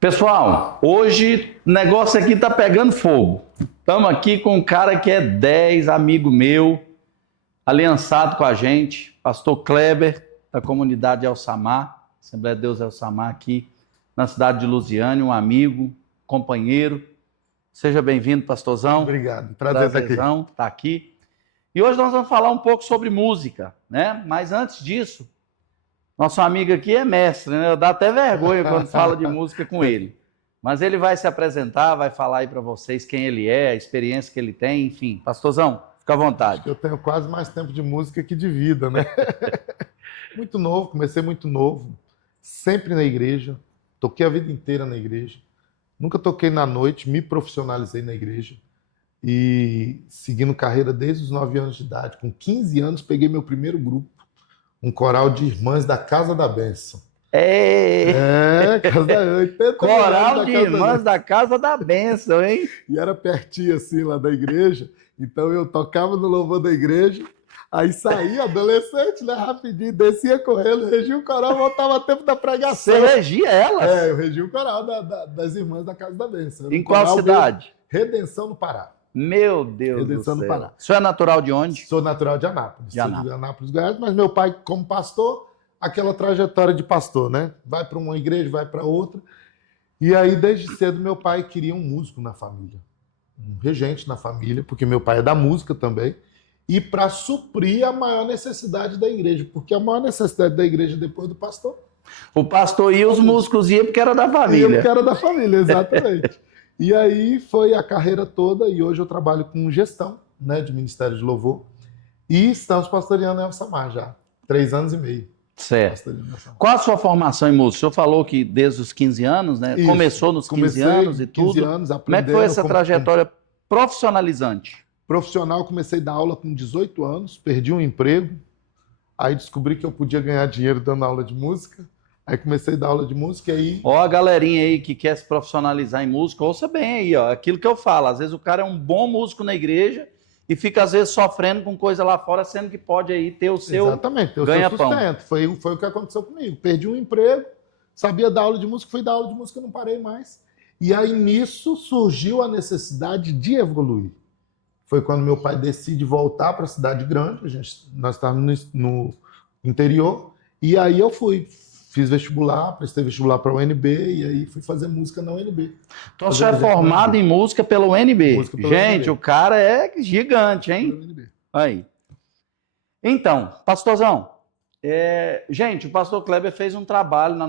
Pessoal, hoje o negócio aqui tá pegando fogo. Estamos aqui com um cara que é 10, amigo meu, aliançado com a gente, pastor Kleber, da comunidade El Samar, Assembleia de Deus El Samar aqui, na cidade de Lusiânia, um amigo, companheiro. Seja bem-vindo, pastorzão. Obrigado, prazer estar aqui. E hoje nós vamos falar um pouco sobre música, né? Mas antes disso, nosso amigo aqui é mestre, né? Dá até vergonha quando fala de música com ele. Mas ele vai se apresentar, vai falar aí para vocês quem ele é, a experiência que ele tem, enfim. Pastorzão, fica à vontade. Eu tenho quase mais tempo de música que de vida, né? Muito novo, comecei muito novo, sempre na igreja, toquei a vida inteira na igreja, nunca toquei na noite, me profissionalizei na igreja e seguindo carreira desde os 9 anos de idade. Com 15 anos peguei meu primeiro grupo, um coral de irmãs da Casa da Bênção. Coral de irmãs da Casa da Bênção, hein? E era pertinho assim lá da igreja, então eu tocava no louvor da igreja, aí saía adolescente, né, rapidinho, descia correndo, regia o coral, voltava a tempo da pregação. Você regia elas? É, eu regia o coral das irmãs da Casa da Bênção. Em qual cidade? Redenção no Pará. Meu Deus Redenção do céu. no Pará. O senhor é natural de onde? Sou natural de Anápolis. De Anápolis, Goiás, mas meu pai, como pastor, aquela trajetória de pastor, né? Vai para uma igreja, vai para outra. E aí, desde cedo, meu pai queria um músico na família, um regente na família, porque meu pai é da música também, e para suprir a maior necessidade da igreja, porque a maior necessidade da igreja depois do pastor. O pastor ia, os músicos iam porque era da família. Ia porque era da família, exatamente. E aí foi a carreira toda, e hoje eu trabalho com gestão, né, de Ministério de Louvor, e estamos pastoreando El Samar já, 3 anos e meio. Certo. Qual a sua formação em música? O senhor falou que desde os 15 anos, né? Isso. Começou nos 15 anos e tudo. 15 anos, como é que foi essa trajetória profissionalizante? Profissional, comecei a dar aula com 18 anos, perdi um emprego, aí descobri que eu podia ganhar dinheiro dando aula de música, aí comecei a dar aula de música e aí... Ó, a galerinha aí que quer se profissionalizar em música, ouça bem aí, ó, aquilo que eu falo, às vezes o cara é um bom músico na igreja e fica às vezes sofrendo com coisa lá fora, sendo que pode aí ter o seu Exatamente, ter o seu sustento. Foi o que aconteceu comigo, perdi um emprego, sabia dar aula de música, fui dar aula de música, não parei mais. E aí nisso surgiu a necessidade de evoluir. Foi quando meu pai decide voltar para a cidade grande, nós estávamos no interior, e aí eu fiz vestibular, prestei vestibular para a UNB, e aí fui fazer música na UNB. Então você é formado em música pela UNB. Gente, UNB. O cara é gigante, hein? Aí. Então, pastorzão, gente, o pastor Kleber fez um trabalho na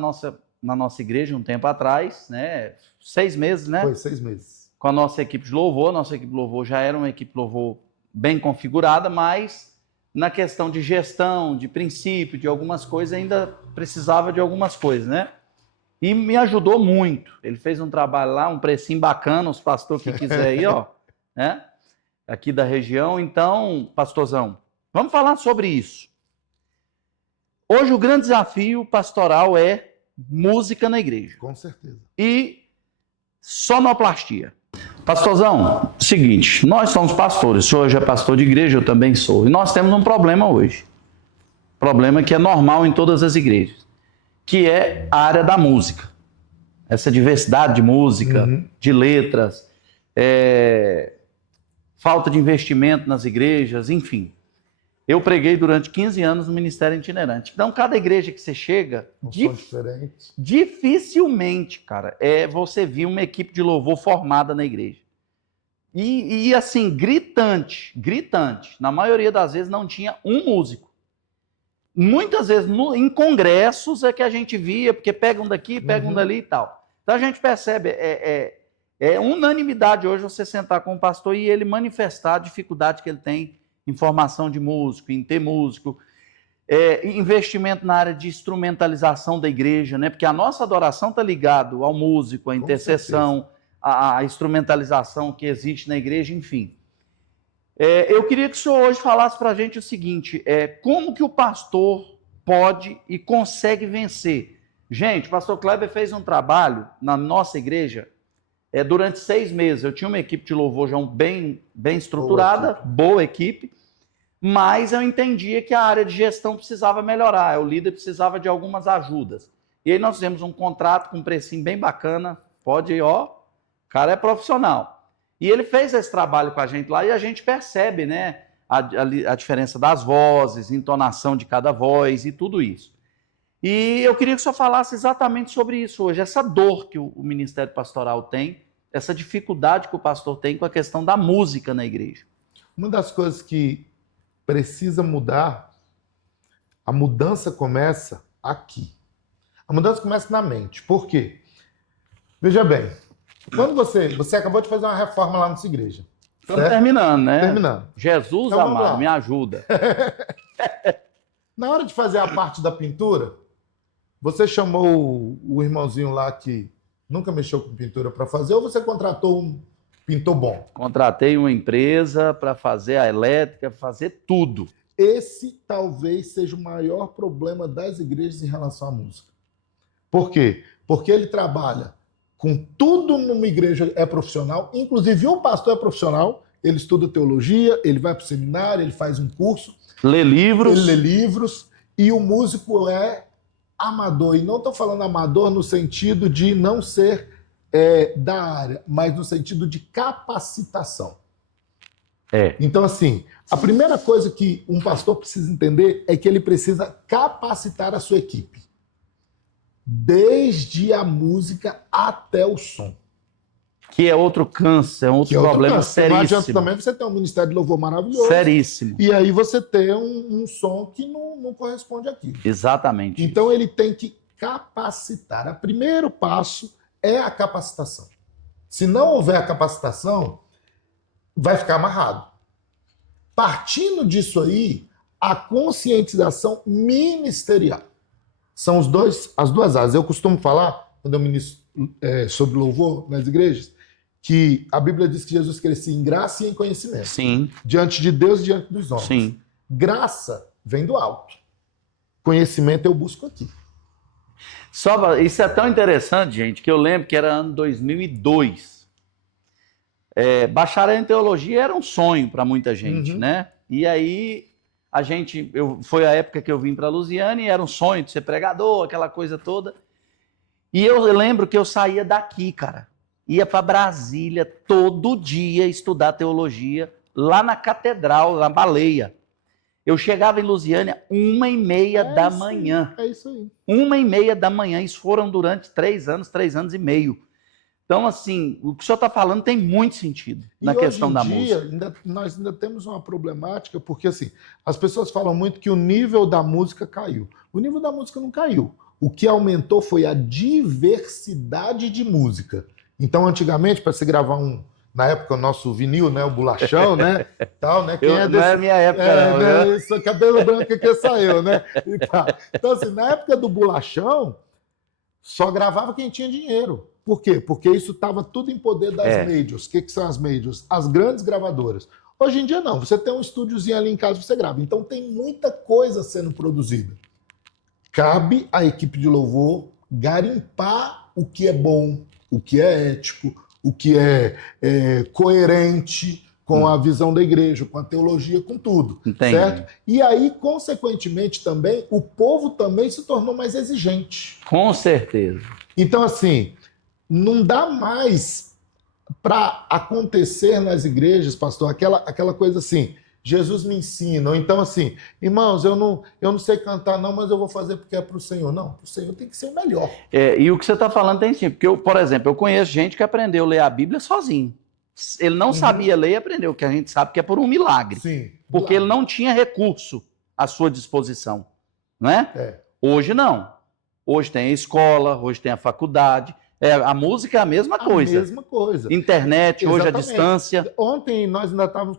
nossa igreja um tempo atrás, né? 6 meses, né? Foi 6 meses. Com a nossa equipe de louvor. Nossa equipe de louvor já era uma equipe de louvor bem configurada, mas na questão de gestão, de princípio, de algumas coisas, ainda precisava de algumas coisas, né? E me ajudou muito. Ele fez um trabalho lá, um precinho bacana, os pastores que quiser aí, ó, né? Aqui da região. Então, pastorzão, vamos falar sobre isso. Hoje o grande desafio pastoral é música na igreja. Com certeza. E sonoplastia. Pastorzão, seguinte, nós somos pastores, o senhor hoje é pastor de igreja, eu também sou, e nós temos um problema hoje, problema que é normal em todas as igrejas, que é a área da música, essa diversidade de música, de letras, falta de investimento nas igrejas, enfim. Eu preguei durante 15 anos no Ministério Itinerante. Então, cada igreja que você chega, dificilmente, cara, você viu uma equipe de louvor formada na igreja. E assim, gritante. Na maioria das vezes não tinha um músico. Muitas vezes em congressos é que a gente via, porque pegam daqui, pegam dali e tal. Então a gente percebe, é unanimidade hoje você sentar com o pastor e ele manifestar a dificuldade que ele tem em formação de músico, em ter músico, investimento na área de instrumentalização da igreja, né? Porque a nossa adoração está ligado ao músico, à intercessão, à instrumentalização que existe na igreja, enfim. Eu queria que o senhor hoje falasse para a gente o seguinte, como que o pastor pode e consegue vencer? Gente, o pastor Kleber fez um trabalho na nossa igreja durante 6 meses. Eu tinha uma equipe de louvor já bem estruturada, boa equipe, mas eu entendia que a área de gestão precisava melhorar, o líder precisava de algumas ajudas. E aí nós fizemos um contrato com um precinho bem bacana. Pode ir, ó, o cara é profissional. E ele fez esse trabalho com a gente lá e a gente percebe, né, a diferença das vozes, entonação de cada voz e tudo isso. E eu queria que o senhor falasse exatamente sobre isso hoje, essa dor que o Ministério Pastoral tem, essa dificuldade que o pastor tem com a questão da música na igreja. Uma das coisas que precisa mudar, a mudança começa aqui. A mudança começa na mente. Por quê? Veja bem, quando você acabou de fazer uma reforma lá na sua igreja. Estamos terminando, né? Terminando. Jesus Então, amado, me ajuda. Na hora de fazer a parte da pintura, você chamou o irmãozinho lá que nunca mexeu com pintura para fazer, ou você contratou um pintor bom? Contratei uma empresa para fazer a elétrica, fazer tudo. Esse talvez seja o maior problema das igrejas em relação à música. Por quê? Porque ele trabalha com tudo numa igreja, é profissional, inclusive um pastor é profissional, ele estuda teologia, ele vai para o seminário, ele faz um curso, Lê livros. ele lê livros, e o músico é amador. E não estou falando amador no sentido de não ser da área, mas no sentido de capacitação. Então, assim, a primeira coisa que um pastor precisa entender é que ele precisa capacitar a sua equipe. Desde a música até o som. Que é outro câncer, é outro problema seríssimo. Não adianta também você ter um ministério de louvor maravilhoso. Seríssimo. E aí você ter um som que não corresponde àquilo. Exatamente. Então ele tem que capacitar. O primeiro passo é a capacitação. Se não houver a capacitação, vai ficar amarrado. Partindo disso aí, a conscientização ministerial. São as duas áreas. Eu costumo falar, quando eu ministro sobre louvor nas igrejas, que a Bíblia diz que Jesus crescia em graça e em conhecimento. Sim. Diante de Deus e diante dos homens. Sim. Graça vem do alto. Conhecimento eu busco aqui. Isso é tão interessante, gente, que eu lembro que era ano 2002. Bacharel em teologia era um sonho para muita gente, né? E aí foi a época que eu vim para Lusiana e era um sonho de ser pregador, aquela coisa toda. E eu lembro que eu saía daqui, cara, ia para Brasília todo dia estudar teologia lá na catedral, na Baleia. Eu chegava em Lusiânia 1h30 da manhã. É isso aí. 1h30 da manhã. Isso foram durante 3 anos e meio. Então, assim, o que o senhor está falando tem muito sentido na questão da música. Nós ainda temos uma problemática, porque assim, as pessoas falam muito que o nível da música caiu. O nível da música não caiu. O que aumentou foi a diversidade de música. Então, antigamente, para se gravar na época, o nosso vinil, né, o bolachão, né, tal, né? Quem não é minha época, não, né? Isso, cabelo branco que saiu, né? Então, assim, na época do bolachão, só gravava quem tinha dinheiro. Por quê? Porque isso estava tudo em poder das majors. O que são as majors? As grandes gravadoras. Hoje em dia, não. Você tem um estúdiozinho ali em casa, você grava. Então, tem muita coisa sendo produzida. Cabe à equipe de louvor garimpar o que é bom, o que é ético, o que é coerente com a visão da igreja, com a teologia, com tudo. Entendi. Certo? E aí, consequentemente, também, o povo também se tornou mais exigente. Com certeza. Então, assim, não dá mais para acontecer nas igrejas, pastor, aquela coisa assim, Jesus me ensina, ou então assim, irmãos, eu não sei cantar não, mas eu vou fazer porque é para o Senhor. Não, para o Senhor tem que ser o melhor. E o que você está falando tem sim, porque, por exemplo, eu conheço gente que aprendeu a ler a Bíblia sozinho. Ele não sabia ler e aprendeu, que a gente sabe que é por um milagre. Sim. Porque ele não tinha recurso à sua disposição, não é? Hoje não. Hoje tem a escola, hoje tem a faculdade. A música é a mesma coisa. A mesma coisa. Internet, hoje à distância. Ontem nós ainda estávamos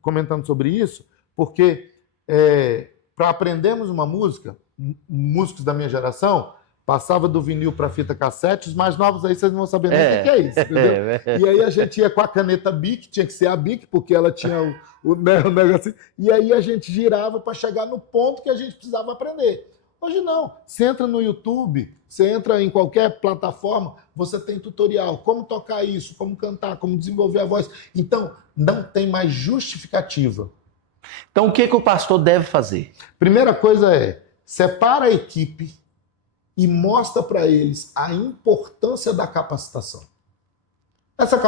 comentando sobre isso, porque para aprendermos uma música, músicos da minha geração, passava do vinil para fita cassete, os mais novos aí vocês não vão saber nem o que é isso, entendeu? E aí a gente ia com a caneta Bic, tinha que ser a Bic, porque ela tinha o negócio, e aí a gente girava para chegar no ponto que a gente precisava aprender. Hoje não. Você entra no YouTube, você entra em qualquer plataforma, você tem tutorial, como tocar isso, como cantar, como desenvolver a voz. Então, não tem mais justificativa. Então, o que o pastor deve fazer? Primeira coisa separa a equipe, e mostra para eles a importância da capacitação. Essa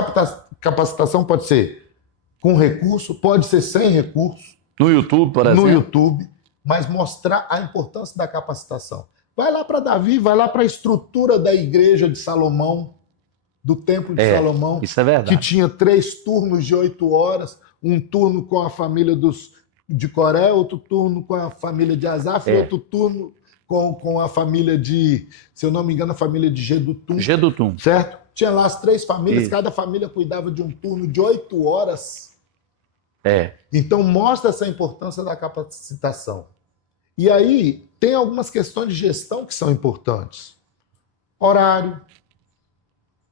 capacitação pode ser com recurso, pode ser sem recurso. No YouTube, por exemplo. No YouTube, mas mostrar a importância da capacitação. Vai lá para Davi, vai lá para a estrutura da igreja de Salomão, do templo de Salomão. Isso é verdade. Que tinha 3 turnos de 8 horas, um turno com a família de Coré, outro turno com a família de Asaf, e outro turno com a família de, se eu não me engano, a família de Gedutum. Gedutum. Certo? Tinha lá as 3 famílias, cada família cuidava de um turno de 8 horas. Então mostra essa importância da capacitação. E aí tem algumas questões de gestão que são importantes. Horário.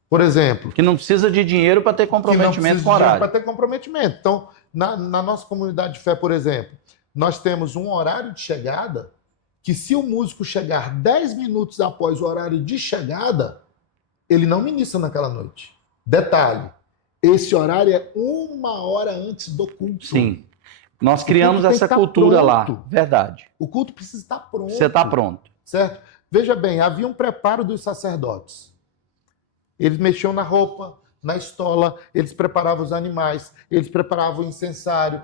Por exemplo. Que não precisa de dinheiro para ter comprometimento com horário. Para ter comprometimento. Então, na nossa comunidade de fé, por exemplo, nós temos um horário de chegada que, se o músico chegar 10 minutos após o horário de chegada, ele não ministra naquela noite. Detalhe, esse horário é 1 hora antes do culto. Sim. Nós criamos essa cultura lá. Verdade. O culto precisa estar pronto. Você está pronto. Certo? Veja bem, havia um preparo dos sacerdotes. Eles mexiam na roupa, na estola, eles preparavam os animais, eles preparavam o incensário,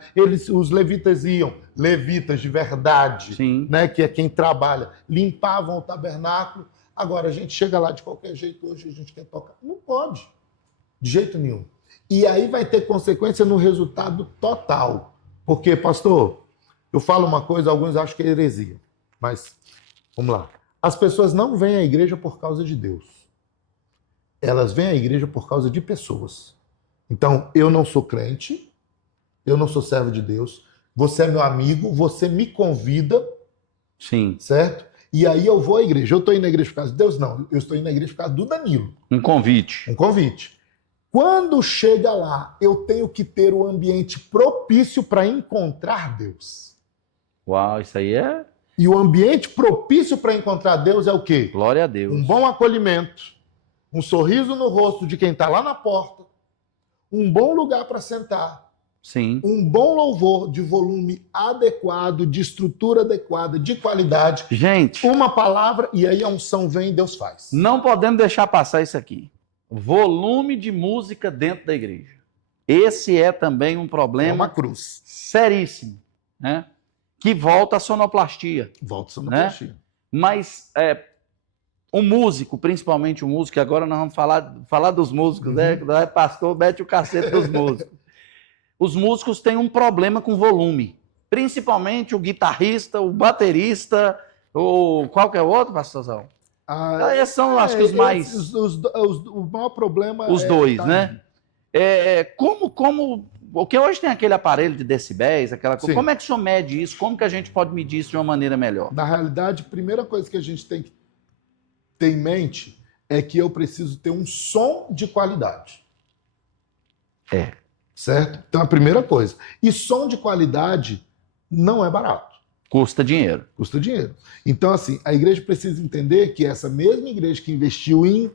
os levitas iam, levitas de verdade, né, que é quem trabalha, limpavam o tabernáculo. Agora, a gente chega lá de qualquer jeito, hoje a gente quer tocar. Não pode, de jeito nenhum. E aí vai ter consequência no resultado total. Porque, pastor, eu falo uma coisa, alguns acham que é heresia, mas vamos lá. As pessoas não vêm à igreja por causa de Deus. Elas vêm à igreja por causa de pessoas. Então, eu não sou crente, eu não sou servo de Deus, você é meu amigo, você me convida, certo? E aí eu vou à igreja. Eu estou indo à igreja por causa de Deus? Não, eu estou indo à igreja por causa do Danilo. Um convite. Um convite. Quando chega lá, eu tenho que ter o ambiente propício para encontrar Deus. Uau, isso aí é... E o ambiente propício para encontrar Deus é o quê? Glória a Deus. Um bom acolhimento, um sorriso no rosto de quem está lá na porta, um bom lugar para sentar, um bom louvor de volume adequado, de estrutura adequada, de qualidade. Gente, uma palavra e aí a unção vem e Deus faz. Não podemos deixar passar isso aqui. Volume de música dentro da igreja. Esse é também um problema uma cruz seríssimo, né? Que volta à sonoplastia. Volta à sonoplastia. Né? Mas o músico, principalmente o músico, agora nós vamos falar dos músicos, né? Pastor, mete o cacete dos músicos. Os músicos têm um problema com volume. Principalmente o guitarrista, o baterista, qual que é o outro, pastorzão? Esses são, acho que, os mais... O maior problema os dois, né? Porque hoje tem aquele aparelho de decibéis, aquela coisa. Como é que o senhor mede isso? Como que a gente pode medir isso de uma maneira melhor? Na realidade, a primeira coisa que a gente tem que ter em mente é que eu preciso ter um som de qualidade. Certo? Então, a primeira coisa. E som de qualidade não é barato. Custa dinheiro. Custa dinheiro. Então, assim, a igreja precisa entender que essa mesma igreja que investiu em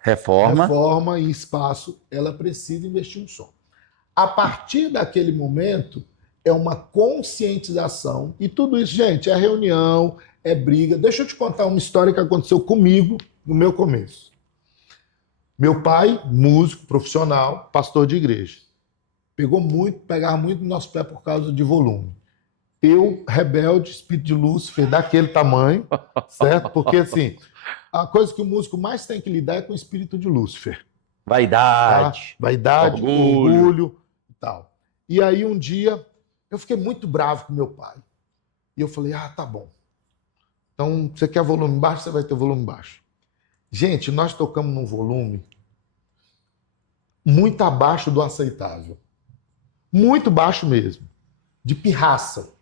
reforma, em espaço, ela precisa investir em som. A partir daquele momento, é uma conscientização. E tudo isso, gente, é reunião, é briga. Deixa eu te contar uma história que aconteceu comigo no meu começo. Meu pai, músico, profissional, pastor de igreja. Pegava muito no nosso pé por causa de volume. Eu, rebelde, espírito de Lúcifer, daquele tamanho, certo? Porque, assim, a coisa que o músico mais tem que lidar é com o espírito de Lúcifer. Vaidade. Tá? Vaidade, orgulho e tal. E aí, um dia, eu fiquei muito bravo com meu pai. E eu falei, tá bom. Então, você quer volume baixo, você vai ter volume baixo. Gente, nós tocamos num volume muito abaixo do aceitável. Muito baixo mesmo. De pirraça.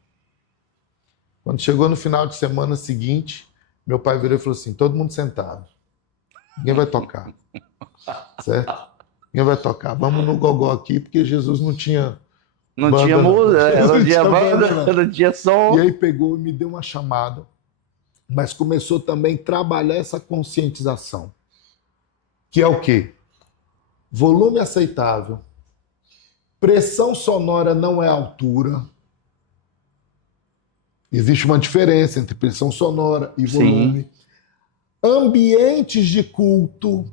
Quando chegou no final de semana seguinte, meu pai virou e falou assim, todo mundo sentado. Ninguém vai tocar. Certo? Ninguém vai tocar. Vamos no gogó aqui, porque Jesus não tinha... Não tinha música, não tinha banda, não tinha som. E aí pegou e me deu uma chamada, mas começou também a trabalhar essa conscientização. Que é o quê? Volume aceitável. Pressão sonora não é altura. Existe uma diferença entre pressão sonora e volume. Ambientes de culto.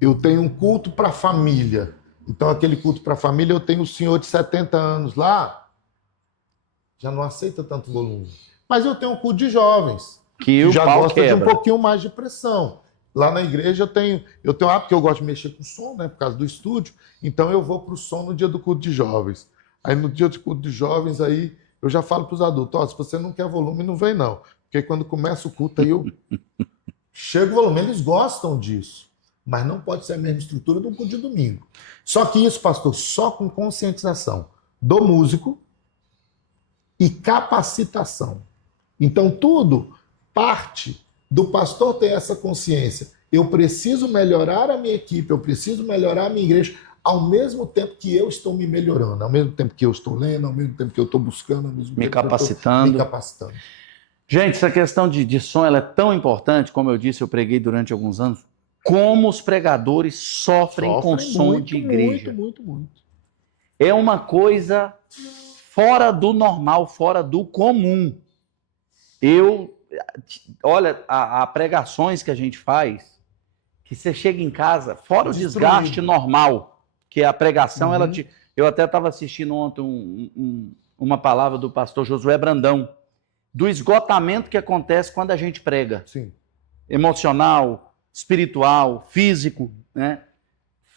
Eu tenho um culto para a família. Então, aquele culto para a família, eu tenho um senhor de 70 anos lá, já não aceita tanto volume. Mas eu tenho um culto de jovens, Que o já pau gosta de um quebra. pouquinho mais de pressão. Lá na igreja eu tenho porque eu gosto de mexer com som, né, por causa do estúdio, então eu vou para o som no dia do culto de jovens. Aí no dia do culto de jovens, aí eu já falo para os adultos, ó, se você não quer volume, não vem não. Porque quando começa o culto, aí eu chego o volume, eles gostam disso. Mas não pode ser a mesma estrutura do culto de domingo. Só que isso, pastor, só com conscientização do músico e capacitação. Então, tudo parte do pastor ter essa consciência. Eu preciso melhorar a minha equipe, eu preciso melhorar a minha igreja, ao mesmo tempo que eu estou me melhorando, ao mesmo tempo que eu estou lendo, ao mesmo tempo que eu estou buscando, ao mesmo tempo que eu estou me capacitando. Gente, essa questão de som ela é tão importante, como eu disse, eu preguei durante alguns anos, como os pregadores sofrem com som de igreja. Muito. É uma coisa fora do normal, fora do comum. Olha, há pregações que a gente faz, que você chega em casa, fora o desgaste normal, que a pregação, eu até estava assistindo ontem uma palavra do pastor Josué Brandão, do esgotamento que acontece quando a gente prega. Sim. Emocional, espiritual, físico, né?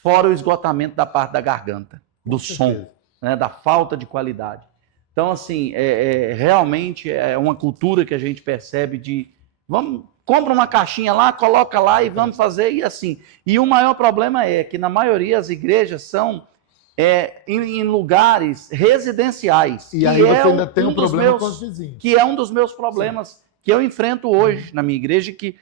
Fora o esgotamento da parte da garganta, do som, né? Da falta de qualidade. Então, assim, realmente é uma cultura que a gente percebe de compra uma caixinha lá, coloca lá e vamos fazer, e assim. E o maior problema é que, na maioria, as igrejas são em lugares residenciais. E aí você ainda tem um problema com os vizinhos. Que é um dos meus problemas que eu enfrento hoje na minha igreja, que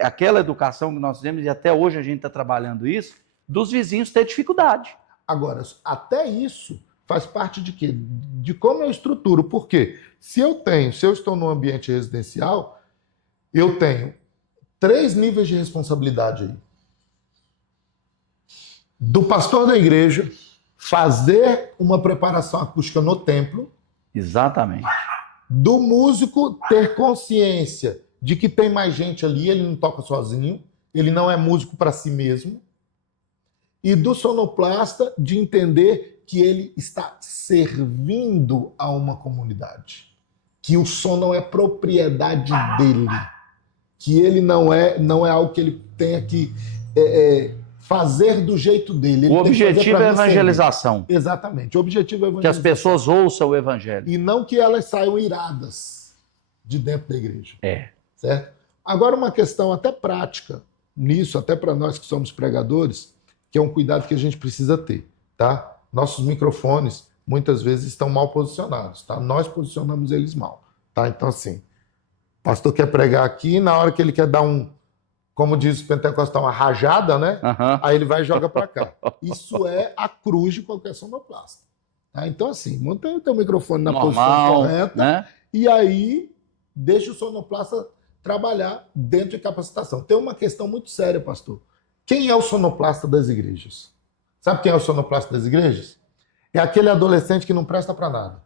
aquela educação que nós temos, e até hoje a gente está trabalhando isso, dos vizinhos ter dificuldade. Agora, até isso faz parte de quê? De como eu estruturo. Por quê? Se eu estou num ambiente residencial, eu tenho 3 níveis de responsabilidade aí. Do pastor da igreja fazer uma preparação acústica no templo. Exatamente. Do músico ter consciência de que tem mais gente ali, ele não toca sozinho, ele não é músico para si mesmo. E do sonoplasta de entender que ele está servindo a uma comunidade. Que o som não é propriedade dele. Que ele não é algo que ele tenha que fazer do jeito dele. O objetivo é a evangelização. Exatamente. O objetivo é a evangelização. Que as pessoas ouçam o evangelho. E não que elas saiam iradas de dentro da igreja. Certo? Agora, uma questão até prática nisso, até para nós que somos pregadores, que é um cuidado que a gente precisa ter, tá? Nossos microfones, muitas vezes, estão mal posicionados, tá? Nós posicionamos eles mal, tá? Então, assim, o pastor quer pregar aqui, na hora que ele quer dar como diz o pentecostal, uma rajada, né? Aí ele vai e joga para cá. Isso é a cruz de qualquer sonoplasta. Tá? Então, assim, mantém o teu microfone na posição correta, né? E aí deixa o sonoplasta trabalhar dentro de capacitação. Tem uma questão muito séria, pastor. Quem é o sonoplasta das igrejas? Sabe quem é o sonoplasta das igrejas? É aquele adolescente que não presta para nada.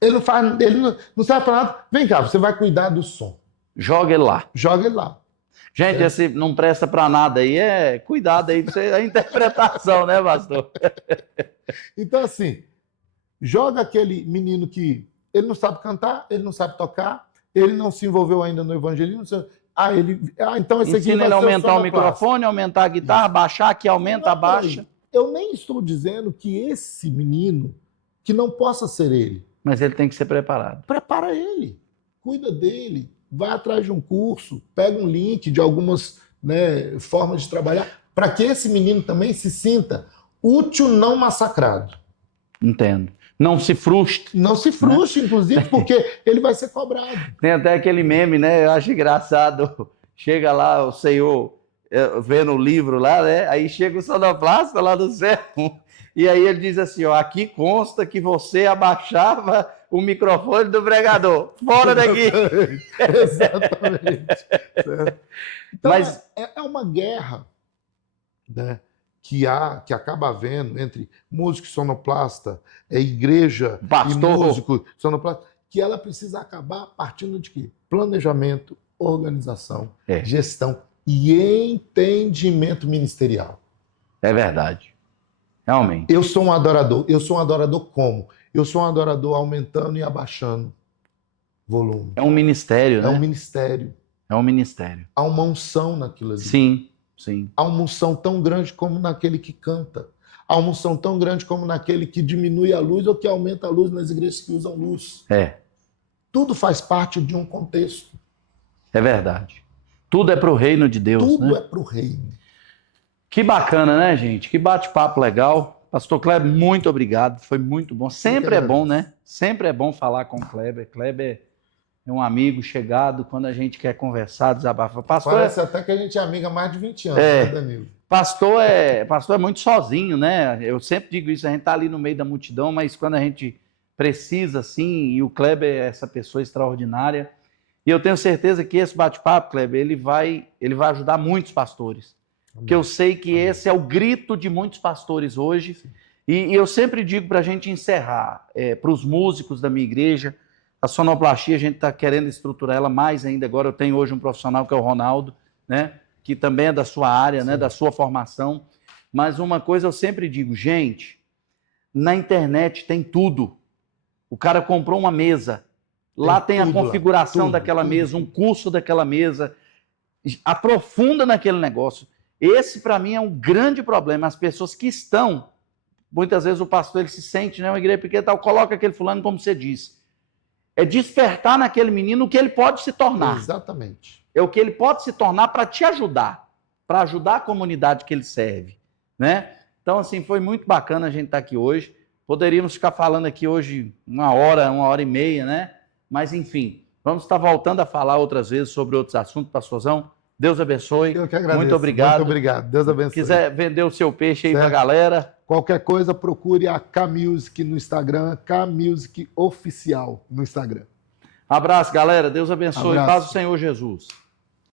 Ele não serve para nada. Vem cá, você vai cuidar do som. Joga ele lá. Joga ele lá. Gente, esse não presta para nada aí, cuidado aí, a interpretação, né, pastor? Então, assim, joga aquele menino que ele não sabe cantar, ele não sabe tocar, ele não se envolveu ainda no evangelismo. Então esse aqui ensina vai ele a ser aumentar o microfone, aumentar a guitarra, baixar, que aumenta, abaixa. Eu nem estou dizendo que esse menino, que não possa ser ele. Mas ele tem que ser preparado. Prepara ele, cuida dele, vai atrás de um curso, pega um link de algumas formas de trabalhar, para que esse menino também se sinta útil, não massacrado. Entendo. Não se frustre. Não se frustre, né? Inclusive, porque ele vai ser cobrado. Tem até aquele meme, né? Eu acho engraçado. Chega lá o senhor vendo o livro lá, né? Aí chega o sonoplasta lá do céu. E aí ele diz assim, ó, aqui consta que você abaixava o microfone do pregador. Fora daqui! Exatamente. Então, mas é uma guerra, né, que acaba havendo entre músico e sonoplasta, igreja pastor, e músico, sonoplasta, que ela precisa acabar partindo de quê? Planejamento, organização, É. gestão e entendimento ministerial. É verdade. Realmente. Eu sou um adorador. Eu sou um adorador como? Eu sou um adorador aumentando e abaixando volume. É um ministério, É né? um ministério. É um ministério. Há uma unção naquilo ali. Sim, sim. Há uma unção tão grande como naquele que canta. Há uma unção tão grande como naquele que diminui a luz ou que aumenta a luz nas igrejas que usam luz. É. Tudo faz parte de um contexto. É verdade. Tudo é para o reino de Deus, Tudo né? é para o reino. Que bacana, né, gente? Que bate-papo legal. Pastor Kleber, muito obrigado. Foi muito bom. Sempre é bom, né? Sempre é bom falar com o Kleber. Kleber é um amigo chegado quando a gente quer conversar, desabafar. Pastor, Parece até que a gente é amiga há mais de 20 anos, É. né, Danilo? pastor é muito sozinho, né? Eu sempre digo isso, a gente tá ali no meio da multidão, mas quando a gente precisa, assim, e o Kleber é essa pessoa extraordinária. E eu tenho certeza que esse bate-papo, Kleber, ele vai ajudar muitos pastores. Porque eu sei que esse é o grito de muitos pastores hoje. E eu sempre digo para a gente encerrar, para os músicos da minha igreja, a sonoplastia, a gente está querendo estruturar ela mais ainda. Agora eu tenho hoje um profissional que é o Ronaldo, né? Que também é da sua área, né? Da sua formação. Mas uma coisa eu sempre digo, gente, na internet tem tudo. O cara comprou uma mesa, lá tem a configuração daquela mesa, um curso daquela mesa, aprofunda naquele negócio. Esse, para mim, é um grande problema. As pessoas que estão, muitas vezes o pastor ele se sente, né, uma igreja pequena, tal, coloca aquele fulano, como você disse. É despertar naquele menino o que ele pode se tornar. Exatamente. É o que ele pode se tornar para te ajudar, para ajudar a comunidade que ele serve, né? Então, assim, foi muito bacana a gente estar aqui hoje. Poderíamos ficar falando aqui hoje 1 hora e meia, né? Mas, enfim, vamos estar voltando a falar outras vezes sobre outros assuntos, pastorzão. Deus abençoe. Eu que agradeço. Muito obrigado. Muito obrigado. Deus abençoe. Se quiser vender o seu peixe aí para a galera. Qualquer coisa, procure a K-Music no Instagram, K-Music Oficial no Instagram. Abraço, galera. Deus abençoe. Abraço. Paz do Senhor Jesus.